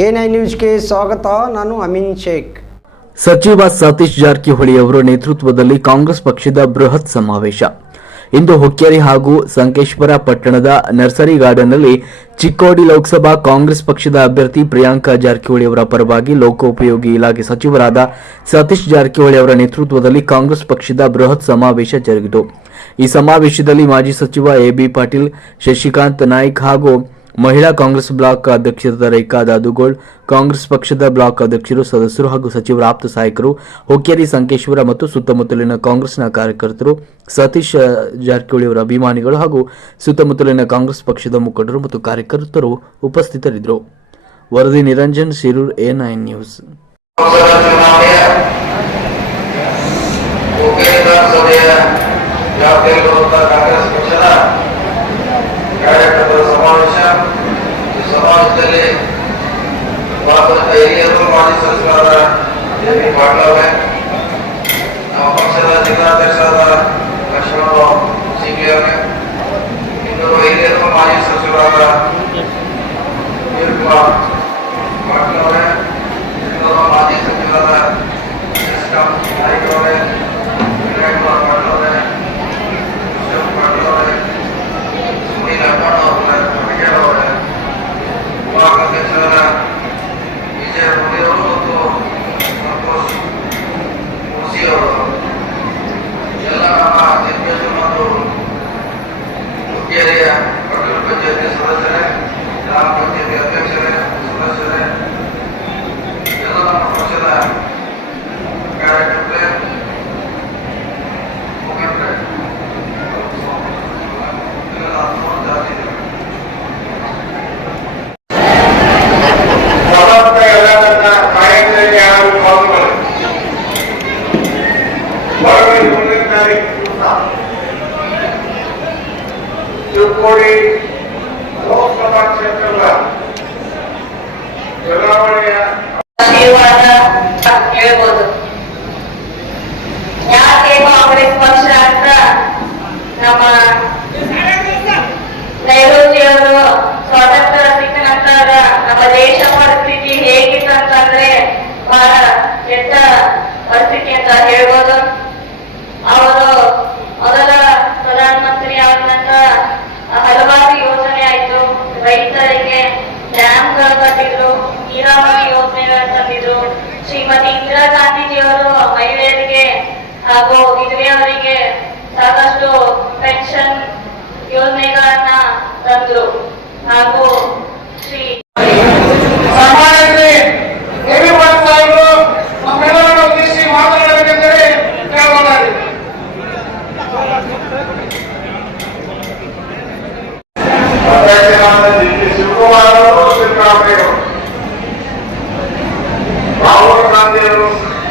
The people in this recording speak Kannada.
ಐ ನ್ಯೂಸ್ಗೆ ಸ್ವಾಗತ, ನಾನು ಅಮಿನ್ ಶೇಖ್. ಸಚಿವ ಸತೀಶ್ ಜಾರಕಿಹೊಳಿ ಅವರ ನೇತೃತ್ವದಲ್ಲಿ ಕಾಂಗ್ರೆಸ್ ಪಕ್ಷದ ಬೃಹತ್ ಸಮಾವೇಶ. ಇಂದು ಹುಕ್ಕೇರಿ ಹಾಗೂ ಸಂಕೇಶ್ವರ ಪಟ್ಟಣದ ನರ್ಸರಿ ಗಾರ್ಡನ್ನಲ್ಲಿ ಚಿಕ್ಕೋಡಿ ಲೋಕಸಭಾ ಕಾಂಗ್ರೆಸ್ ಪಕ್ಷದ ಅಭ್ಯರ್ಥಿ ಪ್ರಿಯಾಂಕಾ ಜಾರಕಿಹೊಳಿ ಅವರ ಪರವಾಗಿ ಲೋಕೋಪಯೋಗಿ ಇಲಾಖೆ ಸಚಿವರಾದ ಸತೀಶ್ ಜಾರಕಿಹೊಳಿ ಅವರ ನೇತೃತ್ವದಲ್ಲಿ ಕಾಂಗ್ರೆಸ್ ಪಕ್ಷದ ಬೃಹತ್ ಸಮಾವೇಶ ಜರುಗಿತು. ಈ ಸಮಾವೇಶದಲ್ಲಿ ಮಾಜಿ ಸಚಿವ ಎಬಿ ಪಾಟೀಲ್, ಶಶಿಕಾಂತ್ ನಾಯ್ಕ್ ಹಾಗೂ ಮಹಿಳಾ ಕಾಂಗ್ರೆಸ್ ಬ್ಲಾಕ್ ಅಧ್ಯಕ್ಷರಾದ ರೇಖಾ ದಾದುಗೋಳ್ ಕಾಂಗ್ರೆಸ್ ಪಕ್ಷದ ಬ್ಲಾಕ್ ಅಧ್ಯಕ್ಷರು, ಸದಸ್ಯರು ಹಾಗೂ ಸಚಿವರ ಆಪ್ತ ಸಹಾಯಕರು, ಹುಕ್ಕೇರಿ ಸಂಕೇಶ್ವರ ಮತ್ತು ಸುತ್ತಮುತ್ತಲಿನ ಕಾಂಗ್ರೆಸ್ನ ಕಾರ್ಯಕರ್ತರು, ಸತೀಶ್ ಜಾರಕಿಹೊಳಿ ಅವರ ಅಭಿಮಾನಿಗಳು ಹಾಗೂ ಸುತ್ತಮುತ್ತಲಿನ ಕಾಂಗ್ರೆಸ್ ಪಕ್ಷದ ಮುಖಂಡರು ಮತ್ತು ಕಾರ್ಯಕರ್ತರು ಉಪಸ್ಥಿತರಿದ್ದರು. ವರದಿ Niranjan, Shirur, A nine news. ಕಾರ್ಯಕರ್ತರ ಸಮಾವೇಶ ಈ ಸಮಾವೇಶದಲ್ಲಿ ಭಾರತದ ಹಿರಿಯರು ಮಾಜಿ ಸಚಿವರಾದ ಎ ಬಿ ಪಾಟೀಲ್ ಅವರೇ ನಮ್ಮ ಪಕ್ಷದ ಜಿಲ್ಲಾಧ್ಯಕ್ಷರಾದ ಲಕ್ಷ್ಮಣರಾವ್ ಸಿಂಗ್ಲಿ ಅವರೇ ಇನ್ನೂರು ಹಿರಿಯರು ಮಾಜಿ ಸಚಿವರಾದ ವೀರಕುಮಾರ್ ಪಾಟೀಲ್ ಅವರೇ ಇನ್ನೂರು ಮಾಜಿ ಸಚಿವರಾದ ಶಶಿಕಾಂತ್ ನಾಯ್ಕ ಅವರೇ ವಿನಾಯಕುಮಾರ್ ಚಿಕ್ಕೋಡಿ ಲೋಕಸಭಾ ಕ್ಷೇತ್ರದ ಚುನಾವಣೆಯ ಆಶೀರ್ವಾದ ಹೇಳ್ಬೋದು ಯಾಕೆ ಕಾಂಗ್ರೆಸ್ ಪಕ್ಷ ಅಂತ ನಮ್ಮ ನೆಹರೂಜಿಯವರು ಡ್ಯಾಮ್ಗಳು ಕಟ್ಟಿದ್ರು ನೀರಾವರಿ ಯೋಜನೆಗಳ ತಂದಿದ್ರು ಶ್ರೀಮತಿ ಇಂದಿರಾ ಗಾಂಧೀಜಿಯವರು ಮಹಿಳೆಯರಿಗೆ ಹಾಗೂ ವಿಧವೆಯವರಿಗೆ ಸಾಕಷ್ಟು